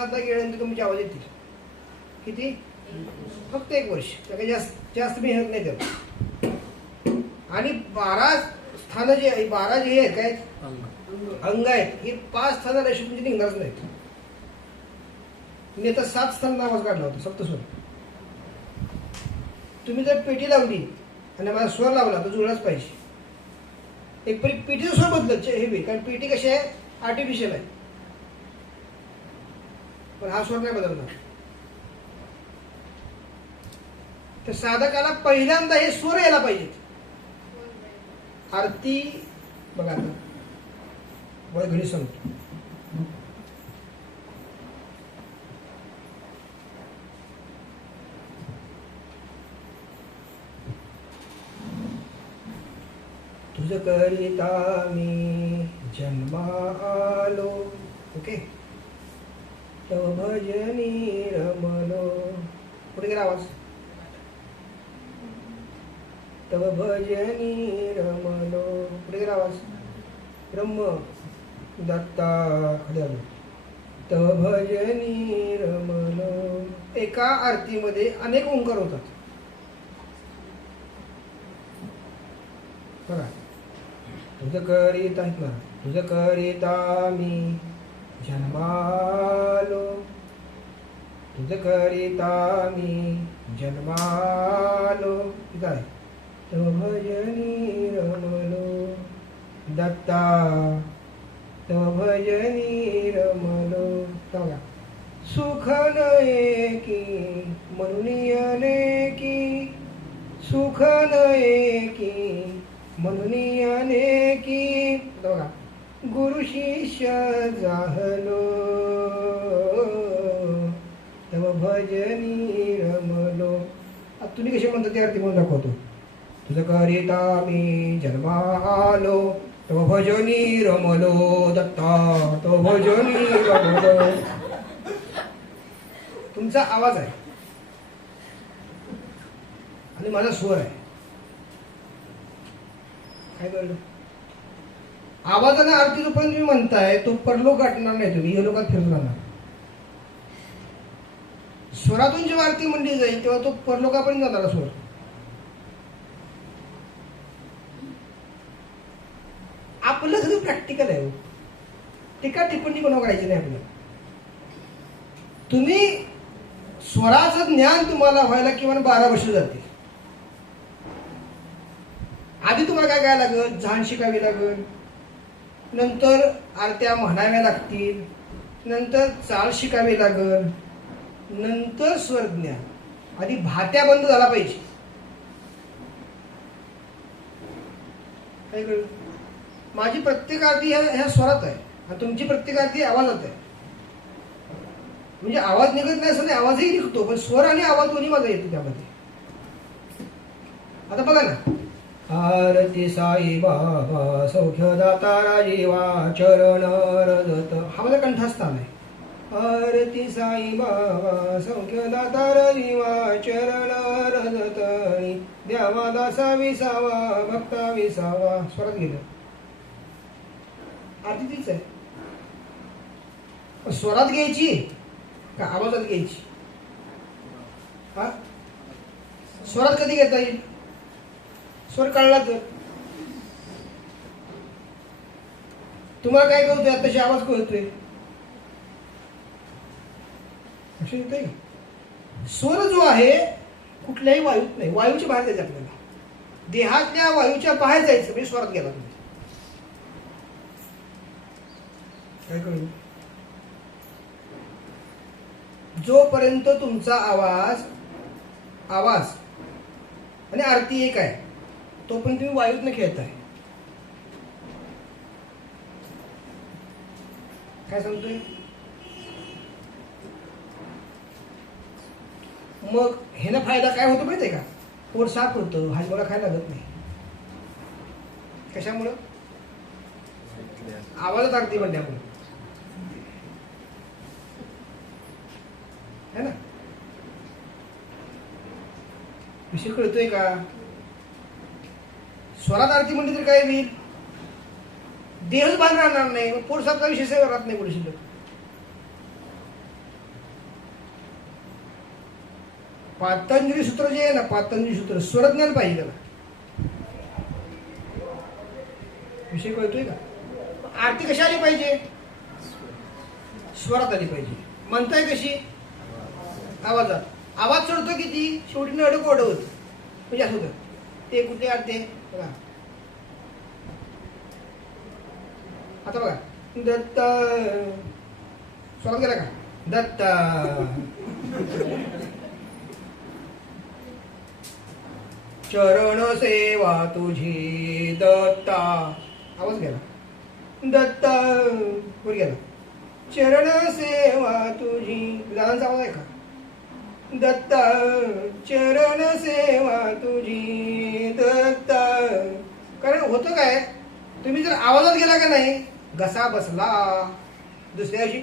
साधना केल्यानंतर तुमची आवाज येतील. किती? फक्त 1 वर्ष. त्याला जास्त जास्त मेहनत नाही त्याला. आणि 12 स्थानं जे 12 जे आहेत काय अंग आहेत, हे 5 स्थानं रेषा तुमची निघणारच नाहीत. मी आता 7 स्थानांना आवाज काढला होता, सप्तस्वर. तुम्ही जर पेटी लावली आणि माझा स्वर लावला तर जुळलाच पाहिजे. एक पेटीचा स्वर बदलत हे बी, कारण पेटी कशी आहे आर्टिफिशियल आहे, पण हा स्वर नाही बदलणार. तर साधकाला पहिल्यांदा हे स्वर यायला पाहिजेत. आरती बघा आता बघा घडी सांगतो. तुझ करिता मी जन्मा आलो, ओके, तव भजनी रमलो. पुढे गेला आवाज. तव भजनी रमलो. पुढे गेला आवाज. ब्रह्म दत्ता खाली आलो. तव भजनी रमलो. एका आरतीमध्ये अनेक ओंकार होतात. बघा, तुझ करिता आहेत ना, तुझ करिता मी जन्मालो, तुझ करिता मी जन्मालो. काय? तव भजनी रमलो दत्ता, तव भजनी रमलो. बघा, सुख नये की म्हणून अनेकी, सुख नये की म्हणून अनेकी. बघा, गुरु शिष्य जाहलो, तव भजनी रमलो. आता तुम्ही कशी म्हणता ती आरती म्हणून दाखवतो. तुझ करिता मी जन्मा आलो, तव भजनी रमलो दत्ता, तव भजनी रमलो. तुमचा आवाज आहे आणि माझा स्वर आहे. काय कळलं? आवाजाने आरती जो पण तुम्ही म्हणताय तो परलोक गाठणार नाही, तुम्ही हे लोकात फिरून राहणार. स्वरातून जेव्हा आरती म्हणली जाईल तेव्हा तो परलोकापर्यंत जाणारा स्वर. आपलं सगळं प्रॅक्टिकल आहे. टीका टिप्पणी कोणा करायची नाही आपल्याला. तुम्ही स्वराचं ज्ञान तुम्हाला व्हायला किमान 12 वर्ष जातील. आधी तुम्हाला काय काय लागल? झाण शिकावी लागल, नंतर आरत्या म्हणाव्या लागतील, नंतर चाल शिकावी लागल, नंतर स्वरज्ञान. आधी भात्या बंद झाला पाहिजे. काय कळलं? माझी प्रत्येक आरती ह्या स्वरात आहे आणि तुमची प्रत्येक आरती आवाजात आहे. म्हणजे आवाज निघत नाही असं नाही, आवाजही निघतो, पण स्वर आणि आवाज दोन्ही माझा येतो त्यामध्ये. आता बघा ना, आरती साई बाबा सौख्य दाता जीवा चरण रजत, हा माझा कंठस्थान आहे. आरती साई बाबा सौख्य दाता जीवा चरण रजत, द्यावा दासा विसावा भक्ता विसावा. स्वरात गेलं. आरती तीच आहे. स्वरात घ्यायची का आवाजात घ्यायची? हा, स्वरात कधी घेता येईल? स्वर कळला तर. तुम्हाला काय कळतोय? आताशी आवाज कळतोय. स्वर जो आहे कुठल्याही वायूत नाही, वायूच्या बाहेर जायचं आपल्याला. देहातल्या वायूच्या बाहेर जायचं म्हणजे स्वरात गेला तुम्ही. काय कळलं? जोपर्यंत तुमचा आवाज आणि आरती एक आहे तोपर्यंत तुम्ही वायूतनं खेळताय. काय सांगतोय? मग ह्याला फायदा काय होतो माहिती आहे का? पोट साफ होतं, हजमोला खायला लागत नाही. कशामुळं? आवाजात आरती म्हणते आपण, है ना? विषय कळतोय का? स्वरात आरती म्हणली तर काय होईल? देहच बाहेर राहणार नाही, पोट साफचा विषय राहत नाही. पुढे शिल्लक पातंजली सूत्र जे आहे ना, पातंजली सूत्र स्वरज्ञान पाहिजे त्याला. विषय कळतोय का? आरती कशी आली पाहिजे? स्वरात आली पाहिजे. म्हणताय कशी? आवाजात. आवाज चढतो किती? शेवटी नडक ओढ होत. म्हणजे असं होतं. ते कुठली आरती आहे बघा. आता बघा, दत्त स्वरात गेला का? दत्ता चरण सेवा तुझी दत्ता. आवाज गेला. दत्ता वर गेला. चरण सेवा तुझी. लहानचा आवाज आहे का? दत्ता चरण सेवा तुझी दत्ता. कारण होतं काय, तुम्ही जर आवाजात गेला का नाही, घसा बसला. दुसऱ्या दिवशी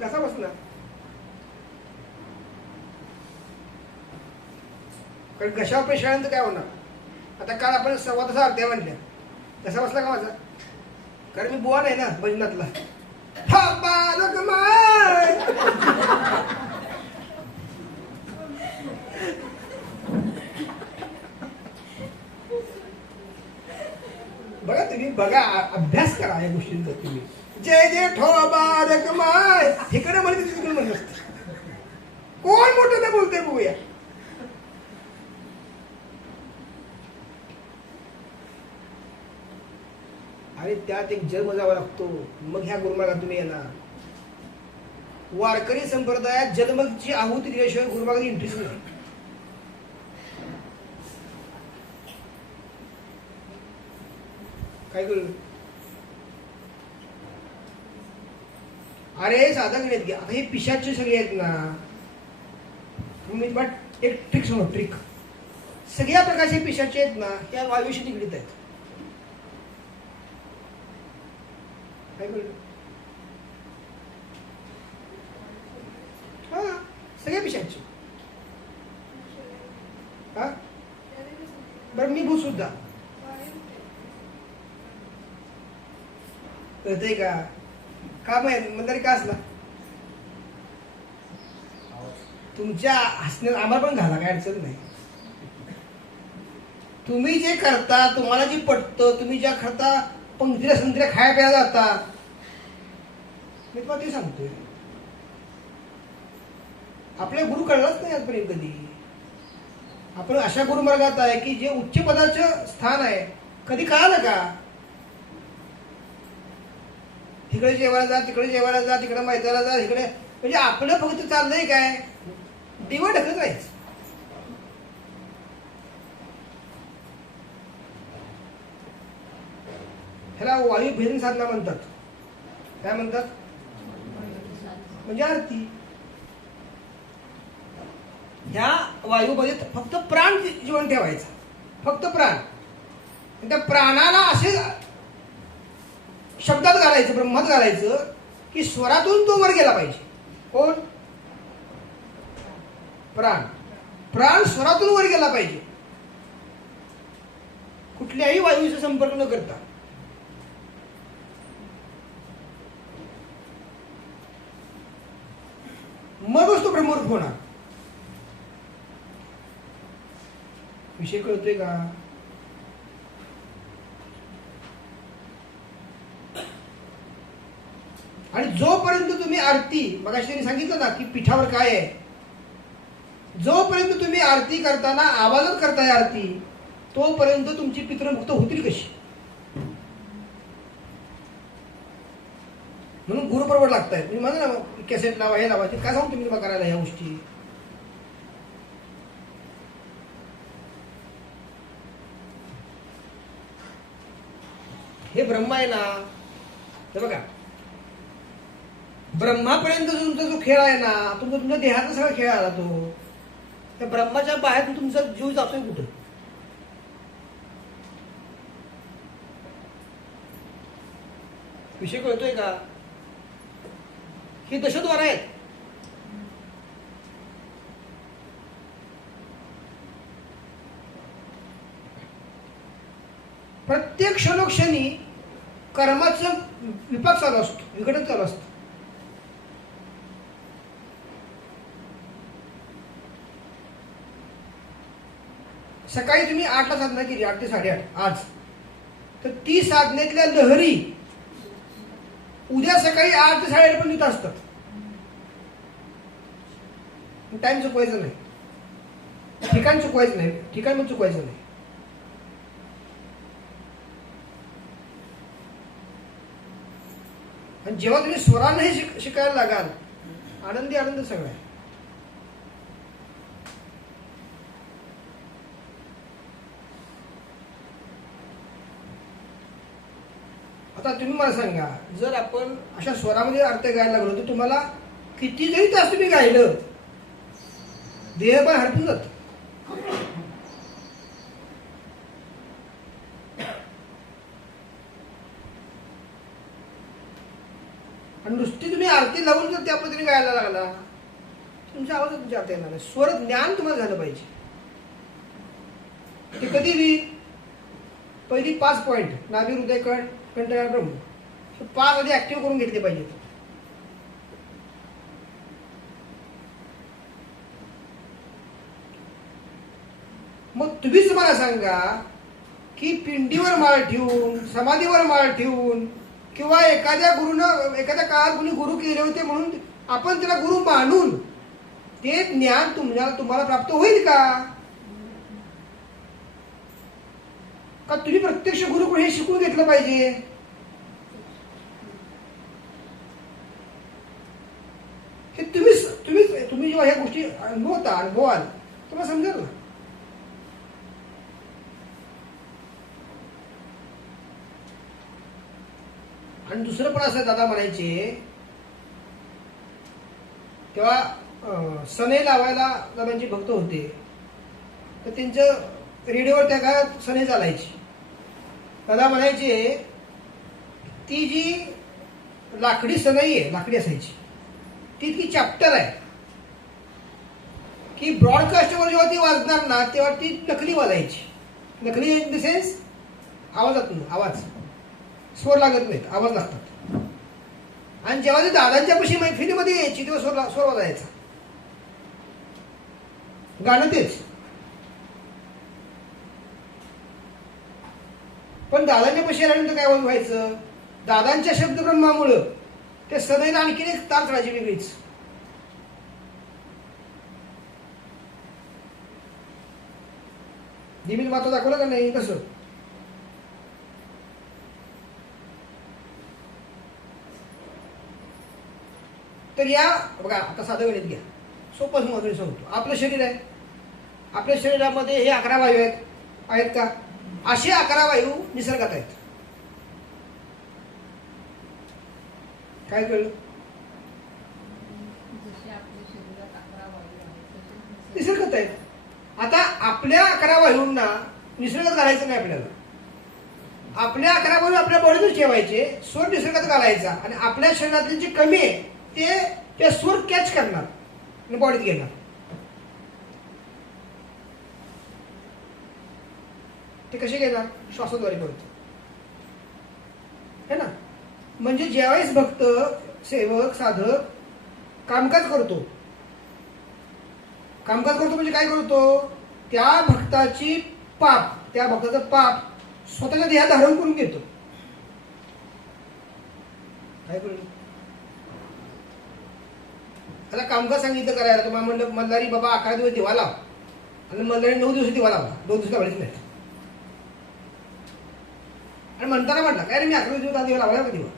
घसा बसला. कारण घशावर पेशाळ्यानंतर काय होणार? आता काल आपण सव्वा तास अर्ध्या म्हणल्या, कसा बसला का माझा? कारण मी बुवा नाही ना भजनातला. हा बालक माय. बघा तुम्ही, बघा अभ्यास करा या गोष्टींचा तुम्ही. जय जय ठो बालक माय तिकडे म्हणते, तिकडे म्हणत असते. कोण मोठं ना बोलते बघूया. आणि त्यात एक जन्म जावा लागतो, मग ह्या गुरुमार्गात तुम्ही येणार. वारकरी संप्रदायात जन्मची आहुती दिल्याशिवाय गुरुमार्गात इंटरेस्ट नाही. काय करू? अरे साधा गणित घ्या. आता हे पिशाचे सगळे आहेत ना, तुम्ही एक ट्रिक सांगू. ट्रिक सगळ्या प्रकारचे पिशाचे आहेत ना, त्या वायूशी निगडीत आहेत. काय कळलं? हा सगळ्या पिशाचे. हा बरं, मी भू सुद्धा कळतंय का? का माहित म्हणजे का असला तुमच्या हसण्यात आम्हाला पण घाला, काय अडचण नाही. तुम्ही जे करता, तुम्हाला जे पटतं, तुम्ही ज्या करता, पंक्तीला संत्र्या खाया प्यायला जाता, मी तुम्हाला ते सांगतोय. आपले गुरु कळलाच नाही आजपर्यंत कधी. आपण अशा गुरुमार्गात आहे की जे उच्च पदाचं स्थान आहे, कधी कळालं का? तिकडे जेवायला जा, तिकडे जेवायला जा, तिकडे मैदानाला जा, इकडे. म्हणजे आपलं फक्त चाललंय काय, दिवा ढकलत राहायचं. ह्याला वायू भेदन साधना म्हणतात. काय म्हणतात? म्हणजे आरती. ह्या वायूमध्ये फक्त प्राण जीवन ठेवायचा, फक्त प्राण. त्या प्राणाला असे शब्दात घालायचं, ब्रह्मात घालायचं की स्वरातून तो वर गेला पाहिजे. कोण? प्राण. प्राण स्वरातून वर गेला पाहिजे, कुठल्याही वायूचा संपर्क न करता. मगच तो ब्रह्मरूप होणार. विषय कळतोय का? आणि जोपर्यंत तुम्ही आरती, मगाशी त्यांनी सांगितलं ना की पिठावर काय आहे, जोपर्यंत तुम्ही आरती करताना आवाजात करताय आरती, तोपर्यंत तुमची पितृमुक्त होतील कशी? म्हणून गुरुबरोबर लागताय. तुम्ही म्हणा ना कॅसेट लावा, हे लावा, ते काय सांगू तुम्ही करायला ह्या गोष्टी? हे ब्रह्म आहे ना, हे बघा, ब्रह्मापर्यंत तुमचा जो खेळ आहे ना, तुमच्या देहाचा सगळा खेळ आला तो. त्या ब्रह्माच्या बाहेर तुमचा जीव जातोय कुठं? विषय कळतोय का? ही दशद्वार आहेत. प्रत्येक क्षणोक्षणी कर्माचं विपाक चालू असतो, विघटन चालू असतं. सकाळी तुम्ही 8ला साधना केली, 8 ते 8:30 आज, तर ती साधनेतल्या लहरी उद्या सकाळी 8 ते 8:30 पण तिथं असतात. टाइम चुकवायचं नाही, ठिकाण चुकवायचं नाही, ठिकाण पण चुकवायचं नाही. आणि जेव्हा तुम्ही स्वरानं हे शिकायला लागाल, आनंदी आनंद सगळा आहे. आता तुम्ही मला सांगा, जर आपण अशा स्वरामध्ये अर्थ गायला लागलो तर तुम्हाला किती जरी तास तुम्ही गायलं, देह पण हरपून जात. आणि नुसती तुम्ही आरती लावून जर त्या पद्धतीने गायला लागला, तुमच्या आवाजात तुमच्या अर्थ येणार नाही. स्वर ज्ञान तुम्हाला झालं पाहिजे. ते कधी बी पहिली 5 पॉइंट, नाभी, हृदय, कंठ, ब्रह्म, 5 आधी ऍक्टिव्ह करून घेतले पाहिजेत. मग तुम्हीच मला सांगा की पिंडीवर माळ ठेवून, समाधीवर माळ ठेवून, किंवा एखाद्या गुरुनं एखाद्या काळात कुणी गुरु केले होते म्हणून आपण त्याला गुरु मानून ते ज्ञान तुम्हाला प्राप्त होईल का? का तुम्ही प्रत्यक्ष गुरुकडून हे शिकून घेतलं पाहिजे? हे तुम्ही जेव्हा ह्या गोष्टी अनुभवाल तुम्हाला समजेल ना. आणि दुसरं पण असं दादा म्हणायचे, तेव्हा सने लावायला दादांचे भक्त होते, तर त्यांचं रेडिओवर त्या काळात सने चालायची. दादा म्हणायचे ती जी लाकडी सनई आहे, लाकडी असायची, ती इतकी चॅप्टर आहे की ब्रॉडकास्टवर जेव्हा ती वाजणार ना तेव्हा ती नकली वाजायची. नकली इन द सेन्स आवाज स्वर लागत नाहीत, आवाज लागतात. आणि जेव्हा ती दादांच्या पशी मैफिलीमध्ये यायची तेव्हा स्वर वाजायचा, गाणं तेच. पण दादांच्या पशी आल्यानंतर काय व्हायचं, दादांच्या शब्दब्रह्मामुळं त्या सदैला आणखीन एक तार चढायची वेगळीच. निमित्त मात्र दाखवलं का नाही कसं. तर या बघा, आता साधं गणित घ्या, सोपं गणित सांगतो. आपलं शरीर आहे, आपल्या शरीरामध्ये हे 11 वायू आहेत का? असे 11 वायू निसर्गात आहेत. काय कळलं? निसर्गात आहेत. आता आपल्या 11 वायूंना निसर्गात घालायचं नाही आपल्याला. आपल्या 11 वायू आपल्या बॉडीतच ठेवायचे, स्वर निसर्गात घालायचा, आणि आपल्या शरीरातली जी कमी आहे ते स्वर कॅच करणार आणि बॉडीत घेणार. ते कसे घेणार? श्वासाद्वारे करतो है ना. म्हणजे ज्यावेळेस भक्त, सेवक, साधक कामकाज करतो म्हणजे काय करतो, त्या भक्ताचं पाप स्वतःच्या देहात धारण करून घेतो. काय कळलं? आता कामकाज सांगितलं करायला, तुम्हाला म्हणलं मल्हारी बाबा 11 दिवस दिवा लाव, आणि मल्हारी 9 दिवस दिवा लावला, 2 दिवस लावायचे नाही. आणि म्हणताना म्हटलं काय रे, मी 11 दिवस दिवा लावला का दिवा.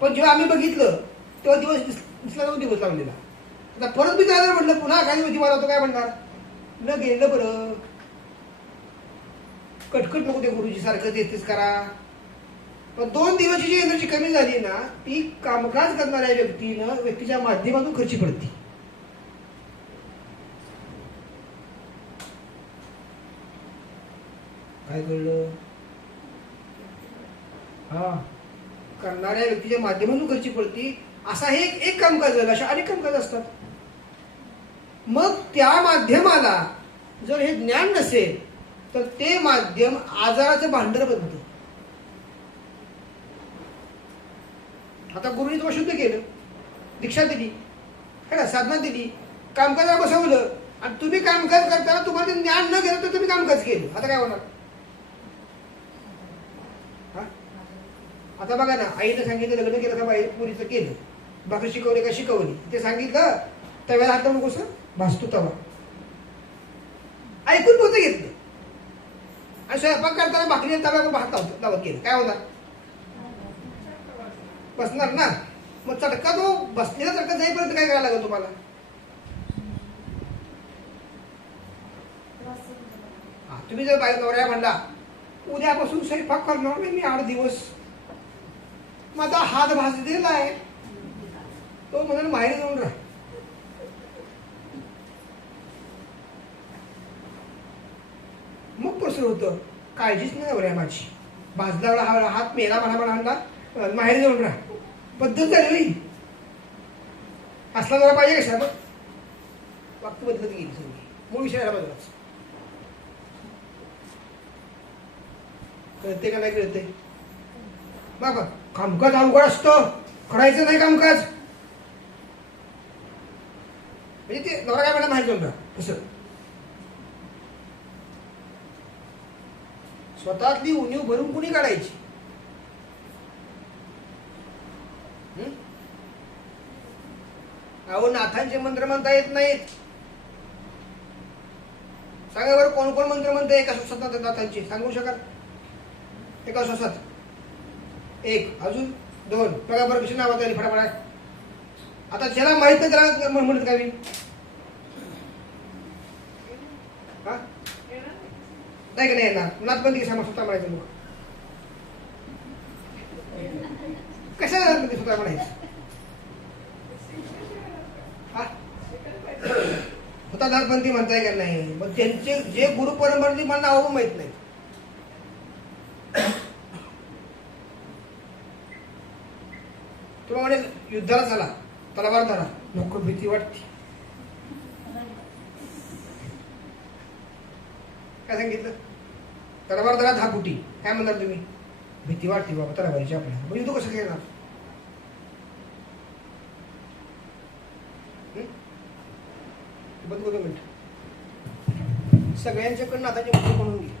पण जेव्हा आम्ही बघितलं तेव्हा दिवस दिसला, 2 दिवस लावलेला. आता परत मी काय म्हटलं पुन्हा 11 दिवस दिवा लावतो, काय म्हणणार, न गेलं बरं, कटकट नको ते गुरुजी सारखं तेच करा. पण 2 दिवसाची जी एनर्जी कमी झाली ना, ती कामकाज करणाऱ्या व्यक्तीच्या माध्यमातून खर्ची पडते. काय कळलं? हा, करणाऱ्या व्यक्तीच्या माध्यमातून खर्ची पडती. असा हे एक कामकाज झालं, अशा अनेक कामकाज असतात. मग त्या माध्यमाला जर हे ज्ञान नसेल तर ते माध्यम आजाराचं भांडर बनतं. आता गुरुनी तुम्हाला शुद्ध केलं, दीक्षा दिली, है ना, साधना दिली, कामकाजाला बसवलं, आणि तुम्ही कामकाज करताना तुम्हाला ते ज्ञान न घेणं तर तुम्ही कामकाज केलं. आता काय होणार? आता बघा ना, आईनं सांगितलं लग्न केलं का बाई पुरीचं केलं, भाकरी शिकवली का शिकवली, ते सांगितलं तव्याला हात लावून कसं भासतो तवा, ऐकून बोलतं घेतलं, आणि स्वयंपाक करताना भाकरी तव्यावर हात लावत केलं, काय होणार? बसणार ना. मग चटका तो बसलेला चटका जाईपर्यंत काय करायला लागेल तुम्हाला? तुम्ही जर बाई नवऱ्या म्हणला उद्यापासून स्वयंपाक करणार नाही मी 8 दिवस, माझा हात भाजलेला आहे, तो म्हणून बाहेर जाऊन राहा. मग कसं होतं? काळजीच नाही नवऱ्या माझी, भाजला हात मेला म्हणा माहेर जाऊन राहा, पद्धत झाली. असला जरा पाहिजे कशा? मग वाक्य बदलत गेली सगळी, मूळ विषयाला बदलच. कळते का नाही कळते? बाबा कामकाज अवघड असतं, करायचं नाही कामकाज. म्हणजे ते नवरा काय म्हणा माहिती जाऊन राहा. कसं स्वतःतली उणीव भरून कुणी काढायची? अहो नाथांचे मंत्र म्हणता येत नाहीत. सांगा बरं कोण कोण मंत्र म्हणतं एका श्वासात नाथांचे? सांगू शकाल? एका श्वासात 1, अजून 2, बघा बरं कशी नावात आली फटाफट. आता ज्याला माहित नाही त्याला म्हणत का मी? नाही का नाही येणार? नाथबंदी कशा स्वतः म्हणायचं? मग कशाला स्वतः म्हणायचं? स्वतः नाथबंदी म्हणताय का नाही? मग त्यांचे जे गुरु परंपरा मला नाव माहित नाही. तुला म्हणे युद्धाला चला, तलवार धरा, नको भीती वाटते. काय सांगितलं? तलवार धरा 10 फुटी. काय म्हणणार तुम्ही? भीती वाटते बाबा तलवारीची आपल्याला, मग युद्ध कसं घेणार? बंद करू मिनिट. सगळ्यांच्याकडनं आता जे म्हणून घे.